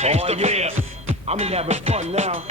Oh yeah, I'm having fun now.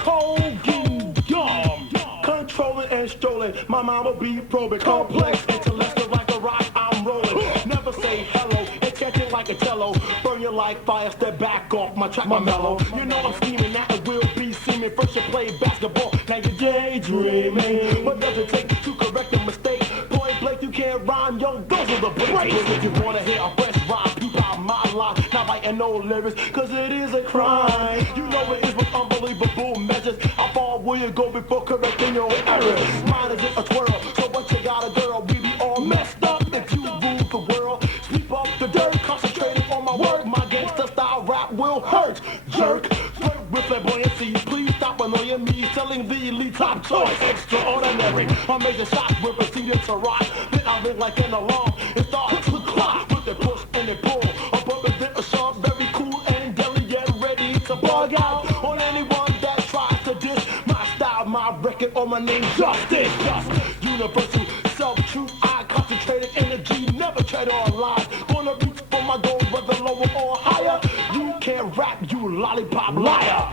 Cold getting dumb, controlling and strolling. My mama be probing, complex, intellectual like a rock. I'm rolling. Never say hello, and catch it like a cello. Burn you like fire, step back off my track, my mellow. You know I'm scheming, now it will be seeming. First you play basketball, now you're daydreaming. What does it take to correct a mistake? Point blank, you can't rhyme, yo, those are the breaks. If you wanna hear a fresh rhyme, peep out my line. Not writing no lyrics, cause it is a crime. You know it is with unbelievable measures. How far will you go before correcting your errors? Mine is a twirl, so what you got a girl? We be all messed up if you rule the world. Sweep up the dirt, concentrating on my work. My gangster style rap will hurt. Jerk, flirt with flamboyancy. Please stop annoying me. Selling the elite top choice, extraordinary. Amazing shots, we're proceeding to rock. Then I ring like an alarm. It starts to clock with the push and the pull. A bump and then a shove, very cool and deli, yet ready to bug out on anyone that tries to diss my style, my record, or my name. Justice, just universal self-truth. I concentrated energy, never tread on lies. Gonna reach for my goal, whether lower or higher. You can't rap, you lollipop liar.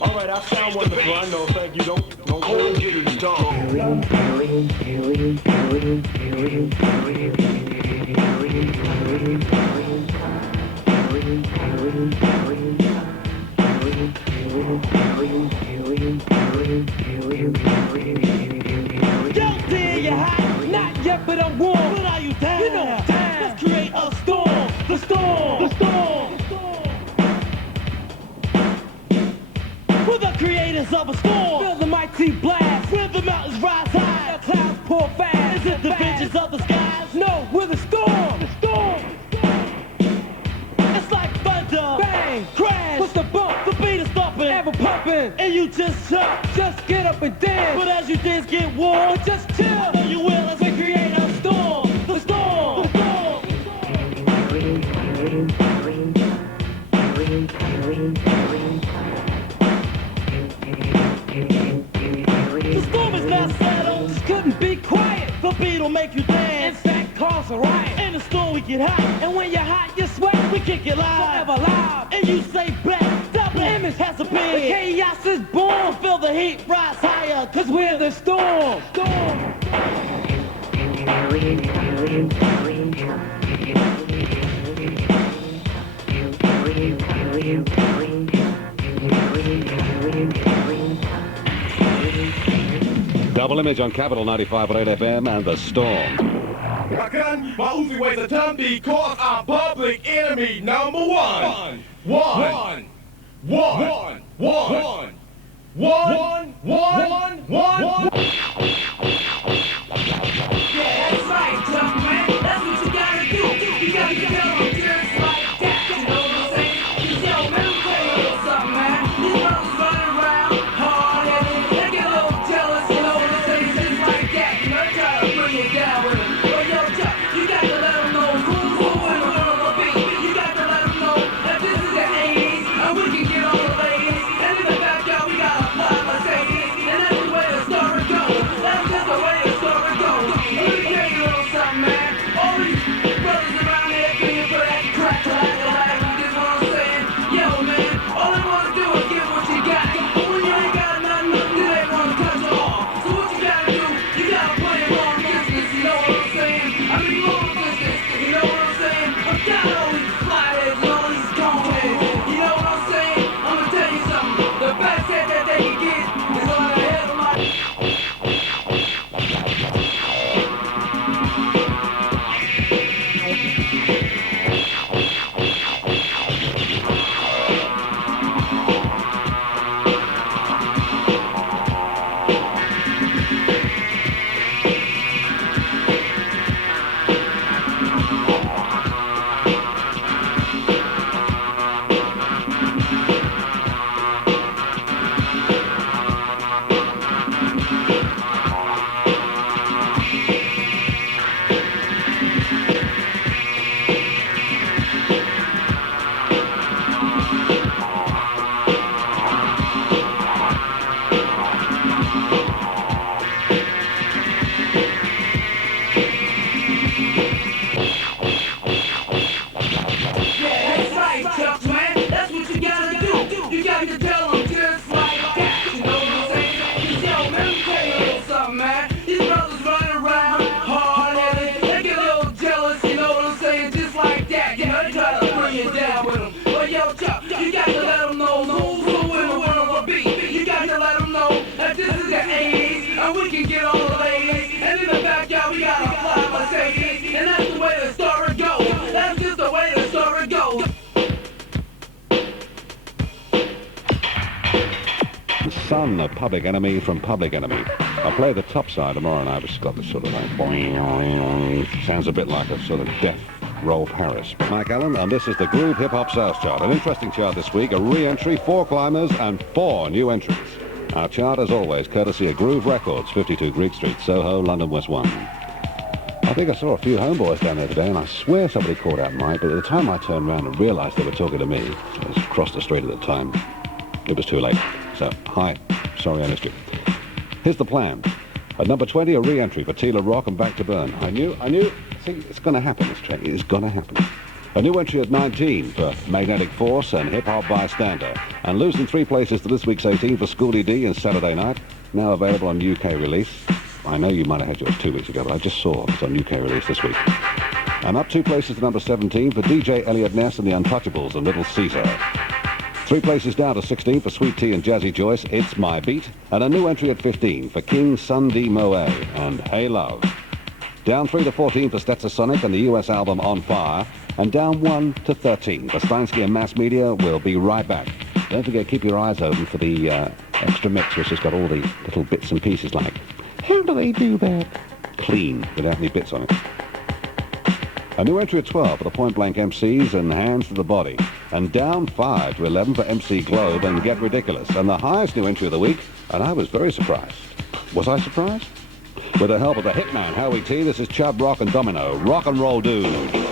Alright, I sound wonderful, I know, thank you, don't cold get it done. Don't dare you hot, not yet, but I'm warm. But are you down? You know I'm down. Let's create a storm, the storm, the storm. We're the creators of a storm. Feel the mighty blast. Where the mountains rise high, the clouds pour fast. Is it the vengeance of the skies? No, we're the storm. The storm. It's like thunder, bang, crash. With the bump, the beat is thumping, ever pumping, and you just jump. Just get up and dance. But as you dance, get warm. But just chill, so you will as we create a storm. The storm. The storm. The storm is now settled, just couldn't be quiet. The beat will make you dance, in fact cause a riot. In the storm we get hot, and when you're hot you sweat. We kick it live, forever live, and you say back. Double image has appeared, the chaos is born. Feel the heat rise higher, cause we're the storm. Storm. Double image on Capital 95.8 FM and The Storm. My gun, my Uzi weighs a ton because I'm public enemy number one. One. Yeah, that's right, Chubb, man. That's what you gotta do. You gotta get on just like that. You know what I'm saying? 'Cause yo, man, let me tell you a little something, man. These brothers running around hard-headed. They get a little jealous, you know what I'm saying? Just like that. You know, try to bring it down with them. But yo, Chubb, you got to let them know who's who in the world will be. You got to let them know that this is the 80s, and we can get on the ladies. And in the backyard, we got a fly Mercedes. And that's the way the story goes. Let got to tell them just like that. You know what I'm saying? 'Cause yo, let me tell you a little something, man. These brothers running around hard-headed. They get a little jealous, you know what I'm saying? Just like that. You know, they try to bring you down with them. But yo, Chubb, you got to let them know who's who in the world will be. You got to let them know that this is the 80s, and we can get all the ladies. And in the backyard, we got a fly Mercedes. And that's the way the story goes. That's just the way the story goes. Son of Public Enemy from Public Enemy. I'll play the top side tomorrow night, which has got this sort of like boing, boing. Sounds a bit like a sort of death roll Paris. Mike Allen, and this is the Groove Hip Hop Sales Chart. An interesting chart this week, a re-entry, 4 climbers and 4 new entries. Our chart, as always, courtesy of Groove Records, 52 Greek Street, Soho, London West 1. I think I saw a few homeboys down there today, and I swear somebody called out Mike, but at the time I turned around and realized they were talking to me. I was across the street at the time. It was too late. So, hi. Sorry I missed you. Here's the plan. At number 20, a re-entry for Tila Rock and Back to Burn. I knew. See, it's going to happen, this track. It's going to happen. A new entry at 19 for Magnetic Force and Hip Hop Bystander. And losing 3 places to this week's 18 for Schoolie D and Saturday Night. Now available on UK release. I know you might have had yours 2 weeks ago, but I just saw it's on UK release this week. And up 2 places to number 17 for DJ Elliot Ness and the Untouchables and Little Caesar. 3 places down to 16 for Sweet Tea and Jazzy Joyce, It's My Beat. And a new entry at 15 for King Sun D Moe and Hey Love. Down 3 to 14 for Stetsasonic and the US album On Fire. And down 1 to 13 for Steinsky and Mass Media. We'll be right back. Don't forget, keep your eyes open for the extra mix, which has got all the little bits and pieces like, how do they do that? Clean, without any bits on it. A new entry at 12 for the Point Blank MCs and Hands to the Body. And down 5 to 11 for MC Globe and Get Ridiculous. And the highest new entry of the week, and I was very surprised. Was I surprised? With the help of the hitman, Howie T, this is Chubb, Rock and Domino. Rock and roll dude.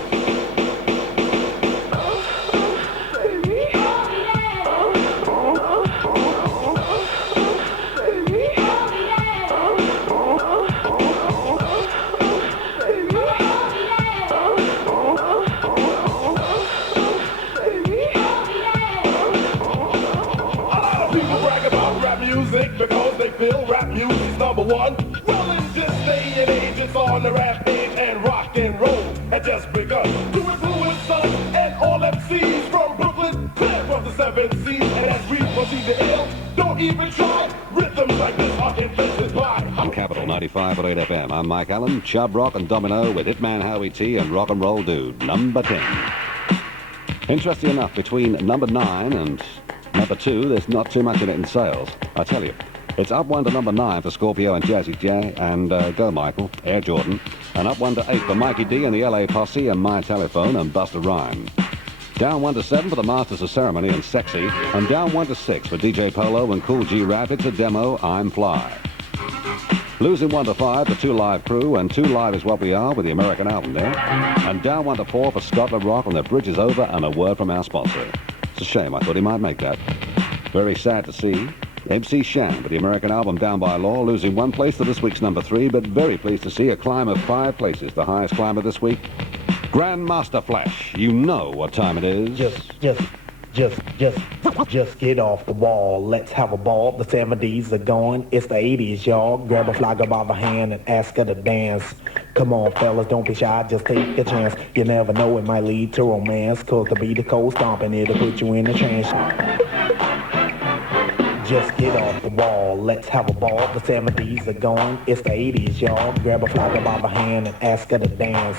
Because they feel rap music's number one. Well, in this day and age, it's on the rap page, and rock and roll had just begun to influence us and all MCs from Brooklyn, clear from the 7 Seas. And as we proceed to ill, don't even try. Rhythms like this are invented by. On Capital 95.8 FM, I'm Mike Allen, Chubb, Rock and Domino with Hitman Howie T and Rock and Roll Dude, number 10. Interesting enough, between number 9 and number 2, there's not too much in it in sales. I tell you, it's up 1 to number 9 for Scorpio and Jazzy J and Go Michael, Air Jordan. And up 1 to 8 for Mikey D and the LA Posse and My Telephone and Busta Rhyme. Down 1 to 7 for the Masters of Ceremony and Sexy. And down 1 to 6 for DJ Polo and Cool G Rap. It's a demo, I'm Fly. Losing 1 to 5 for 2 Live Crew, and 2 Live is what we are with the American album there. And down 1 to 4 for Scotland Rock and The Bridge is Over and a word from our sponsor. It's a shame, I thought he might make that. Very sad to see. MC Shan with the American album Down by Law, losing 1 place to this week's number 3, but very pleased to see a climb of 5 places. The highest climber this week, Grandmaster Flash. You know what time it is. Just get off the wall. Let's have a ball. The 70s are gone. It's the 80s, y'all. Grab a flogger by the hand and ask her to dance. Come on, fellas, don't be shy. Just take a chance. You never know, it might lead to romance. Cause to be the cold stomping, it'll put you in a trance. Just get off the wall, let's have a ball. The 70s are gone, it's the 80s, y'all. Grab a flogger by the hand and ask her to dance.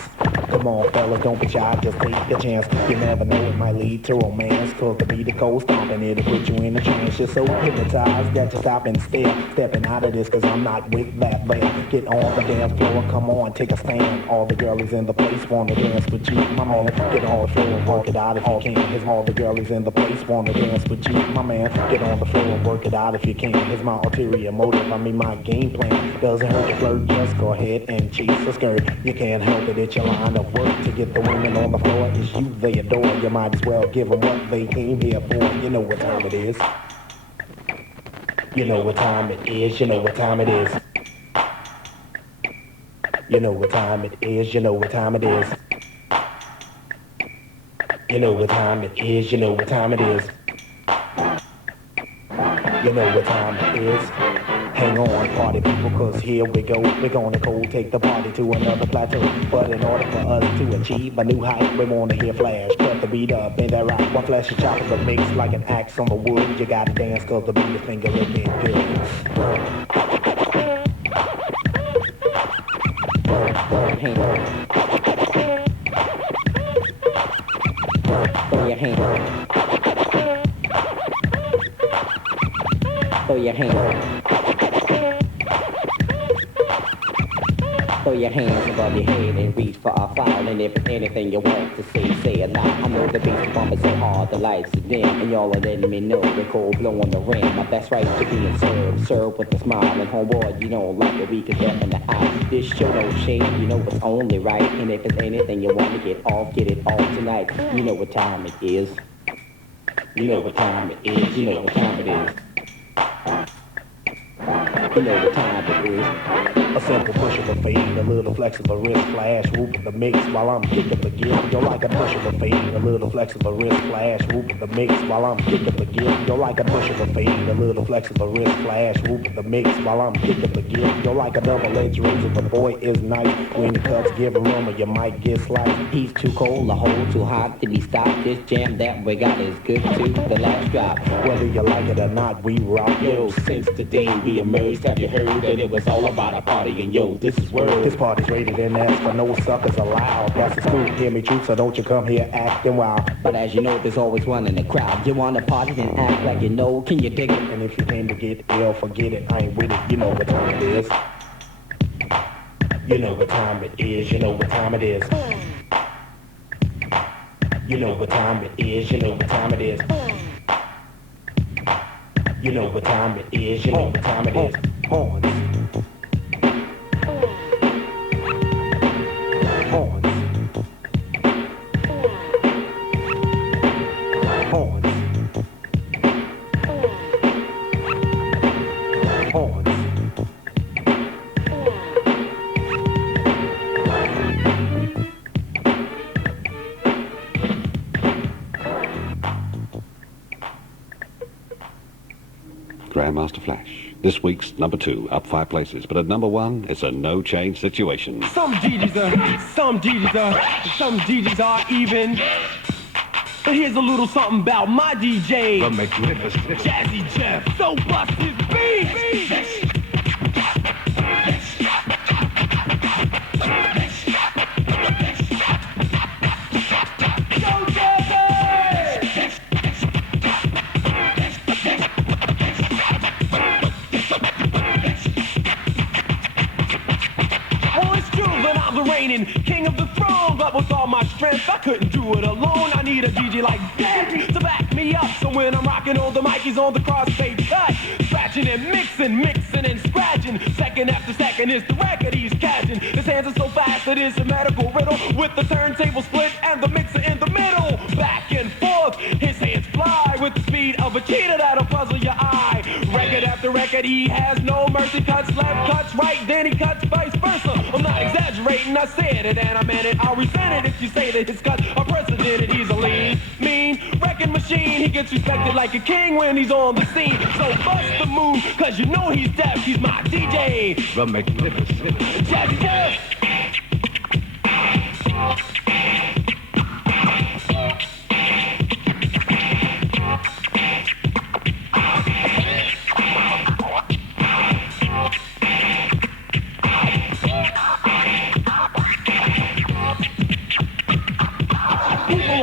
Come on, fellas, don't be shy, just take a chance. You never know, it might lead to romance. Cause to be the cold stomping, it'll put you in a trance. You're so hypnotized that you stop and stare. Stepping out of this cause I'm not with that there. Get on the dance floor, come on, take a stand. All the girlies in the place wanna dance with you, my man. Get on the floor, work it out if you can. Here's all the girlies in the place wanna dance with you, my man. Get on the floor, work it out if you can. Here's my ulterior motive, my game plan. Doesn't hurt to flirt, just go ahead and chase a skirt. You can't help it, it's your line of work to get the women on the floor. It's you they adore, you might as well give them what they came here for. You know what time it is. You know what time it is, you know what time it is. You know what time it is, you know what time it is. You know what time it is, you know what time it is. You know what time it is. Hang on, party people, cause here we go. We're gonna go take the party to another plateau. But in order for us to achieve a new height, we wanna hear Flash cut the beat up in that rock. While Flash is chopping the mix like an axe on the wood. You gotta dance cause the beat is finger looking good. Throw your hand. Throw your hand. Throw your hands above your head and reach for a file. And if anything you want to say it loud. I know the bass is bumping so hard, the lights are dim, and y'all are letting me know the cold blowing the rim. My best right to being served with a smile. And homeboy, you don't like it, we can step in the eye. This show don't shade, you know it's only right. And if it's anything you want to get it off tonight. You know what time it is. You know what time it is. You know what time it is. You know what time it is. A simple push of a fade, a little flex of the wrist, Flash, whooping the mix while I'm kicking the gear. You're like a push of a fade, a little flex of the wrist, Flash, whooping the mix while I'm kicking the gear. You're like a push of a fade, a little flex of the wrist, Flash, whooping the mix while I'm kicking the gear. You're like a double-edged razor, the boy is nice. When the cuts give room or you might get sliced. He's too cold, the hole too hot to be stopped. This jam that we got is good too. The last drop. Whether you like it or not, we rock. Yo, since the day we emerged, have you heard that it was all about a party? And yo, this is word. This party's rated and that's for no suckers allowed. That's the truth, hear me true, so don't you come here acting wild. But as you know, there's always one in the crowd. You wanna party and act like you know, can you dig it? And if you came to get ill, forget it, I ain't with it, you know what time it is. You know what time it is, you know what time it is. You know what time it is, you know what time it is. You know what time it is, you know what time it is. Horns. Horns. Horns. Horns. Grandmaster Flash. This week's number 2, up 5 places. But at number 1, it's a no-change situation. Some DJs are even. But here's a little something about my DJ. The magnificent Jazzy Jeff, so bust his beat. Go Jazzy! Reigning king of the throne, but with all my strength I couldn't do it alone. I need a DJ like that to back me up, so when I'm rocking on the mic he's on the crossfade cut, scratching and mixing and scratching. Second after second is the record he's catching. His hands are so fast it is a medical riddle, with the turntable split and the mixer in the middle. Back and forth, his hands fly with the speed of a cheetah that'll puzzle your eye. Record after record he has no mercy, cuts left, cuts right, then he cuts vice versa. I'm not exaggerating, I said it and I meant it. I'll resent it if you say that his cuts are precedented. He's a lean, mean, wrecking machine. He gets respected like a king when he's on the scene. So bust the move, cause you know he's deaf. He's my DJ, the magnificent Jazzy Jeff.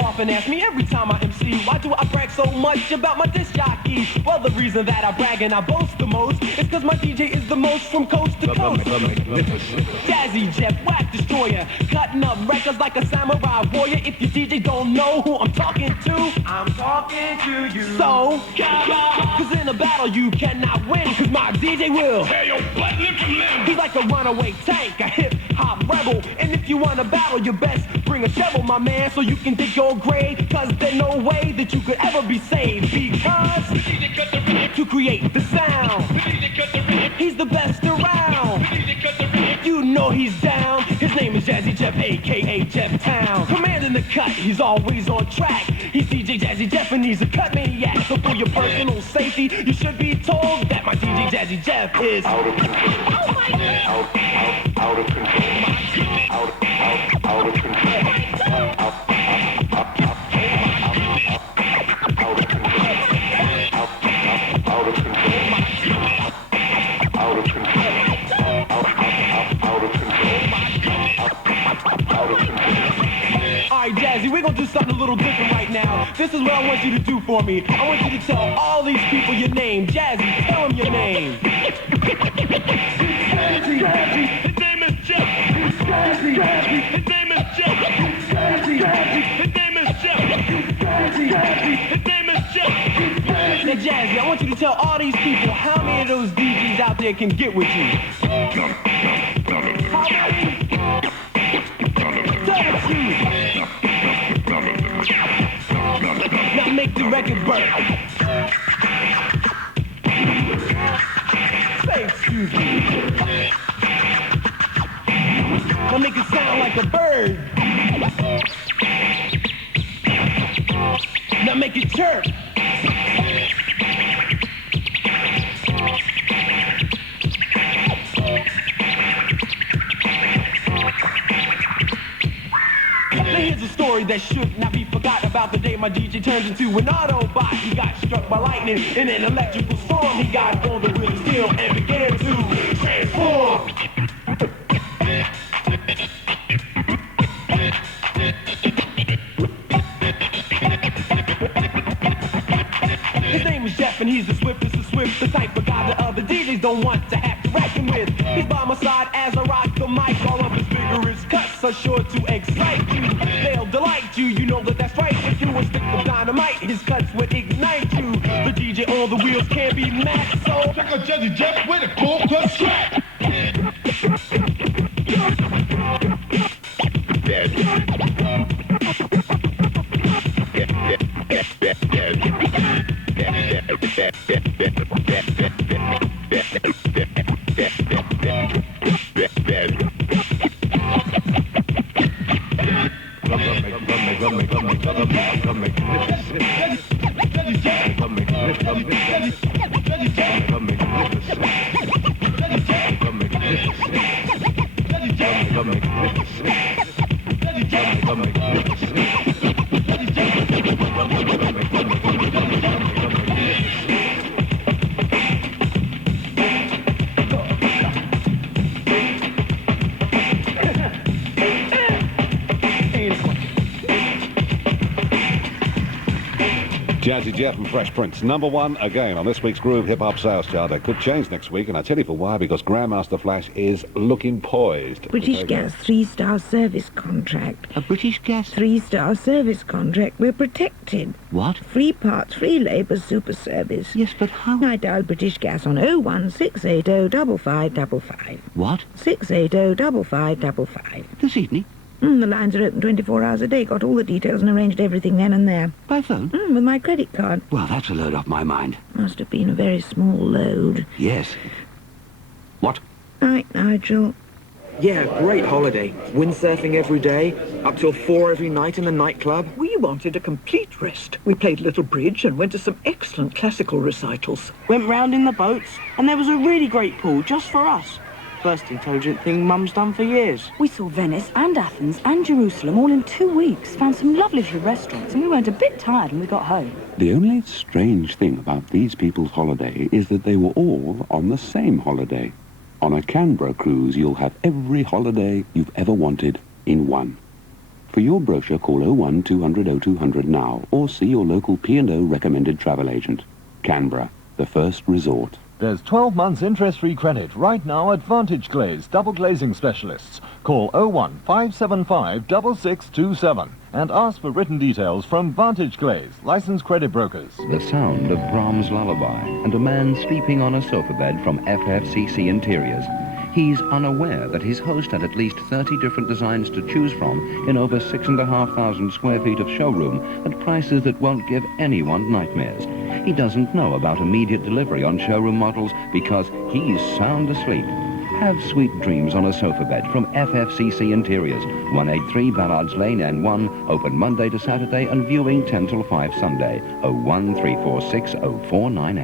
Often ask me every time I MC, why do I brag so much about my disc jockey? Well, the reason that I brag and I boast the most is cause my DJ is the most from coast to coast. Jazzy Jeff, whack destroyer, cutting up records like a samurai warrior. If your DJ don't know who I'm talking to, I'm talking to you. So, come on, cause in a battle you cannot win, cause my DJ will. He's like a runaway tank, a hip-hop rebel. And if you wanna battle, you best bring a shovel, my man, so you can dig your grave. Cause there's no way that you could ever be saved. Because to create the sound, he's the best around. You know he's down. His name is Jazzy Jeff, a.k.a. Jeff Town. Commanding the cut, he's always on track. He's DJ Jazzy Jazzy Jeff and he's a cut maniac. So for your personal safety, you should be told that my DJ Jazzy Jeff is out of control. Oh my God. Out of control. Out of control. Out of control. Alright, Jazzy, we're gonna do something a little different right now. This is what I want you to do for me. I want you to tell all these people your name. Jazzy, tell them your name. Jazzy, Jazzy, his name is Chubb. Jazzy, Jazzy, his name is Chubb. Jazzy, Jazzy, his name is Chubb. Jazzy, Jazzy, his name is Chubb. Now, Jazzy, I want you to tell all these people how many of those DJs out there can get with you. How many? Tell the truth. Now make the record burn. Say excuse me. Now make it sound like a bird. Now make it chirp. Here's a story that should not be forgot about the day my DJ turned into an Autobot. He got struck by lightning in an electrical storm. He got on the wheel of steel and began to transform. His name is Jeff and he's the swiftest of swift, the type of guy that other DJs don't want to have to reckon with. He's by my side as I rock the mic. All of his vigorous cuts are sure to excite you. They'll delight you, you know that that's right. If you a stick of dynamite, his cuts would ignite you. The DJ on the wheels can't be matched, so Check out Jazzy Jeff with a cool cut track. Jazzy Jeff and Fresh Prince, #1 again on this week's Groove Hip Hop Sales Chart. That could change next week, and I tell you for why, because Grandmaster Flash is looking poised. British Gas 3-star service contract. A British Gas? 3-star service contract. We're protected. What? Free parts, free labour, super service. Yes, but how? I dialed British Gas on 01680 5555. What? 680 5555. This evening? The lines are open 24 hours a day. Got all the details and arranged everything then and there. By phone? With my credit card. Well, that's a load off my mind. Must have been a very small load. Yes. What? Right, Nigel. Yeah, great holiday. Windsurfing every day, up till 4 every night in the nightclub. We wanted a complete rest. We played a little bridge and went to some excellent classical recitals. Went round in the boats, and there was a really great pool just for us. First intelligent thing Mum's done for years. We saw Venice and Athens and Jerusalem all in 2 weeks, found some lovely little restaurants, and we weren't a bit tired when we got home. The only strange thing about these people's holiday is that they were all on the same holiday. On a Canberra cruise, you'll have every holiday you've ever wanted in one. For your brochure, call 01 200 0200 now, or see your local P&O recommended travel agent. Canberra, the first resort. There's 12 months interest-free credit right now at Vantage Glaze, double glazing specialists. Call 01 575 6627 and ask for written details from Vantage Glaze, licensed credit brokers. The sound of Brahms' lullaby and a man sleeping on a sofa bed from FFCC Interiors. He's unaware that his host had at least 30 different designs to choose from in over 6,500 square feet of showroom at prices that won't give anyone nightmares. He doesn't know about immediate delivery on showroom models because he's sound asleep. Have sweet dreams on a sofa bed from FFCC Interiors, 183 Ballards Lane, N1, open Monday to Saturday and viewing 10 till 5 Sunday, 01346 0498.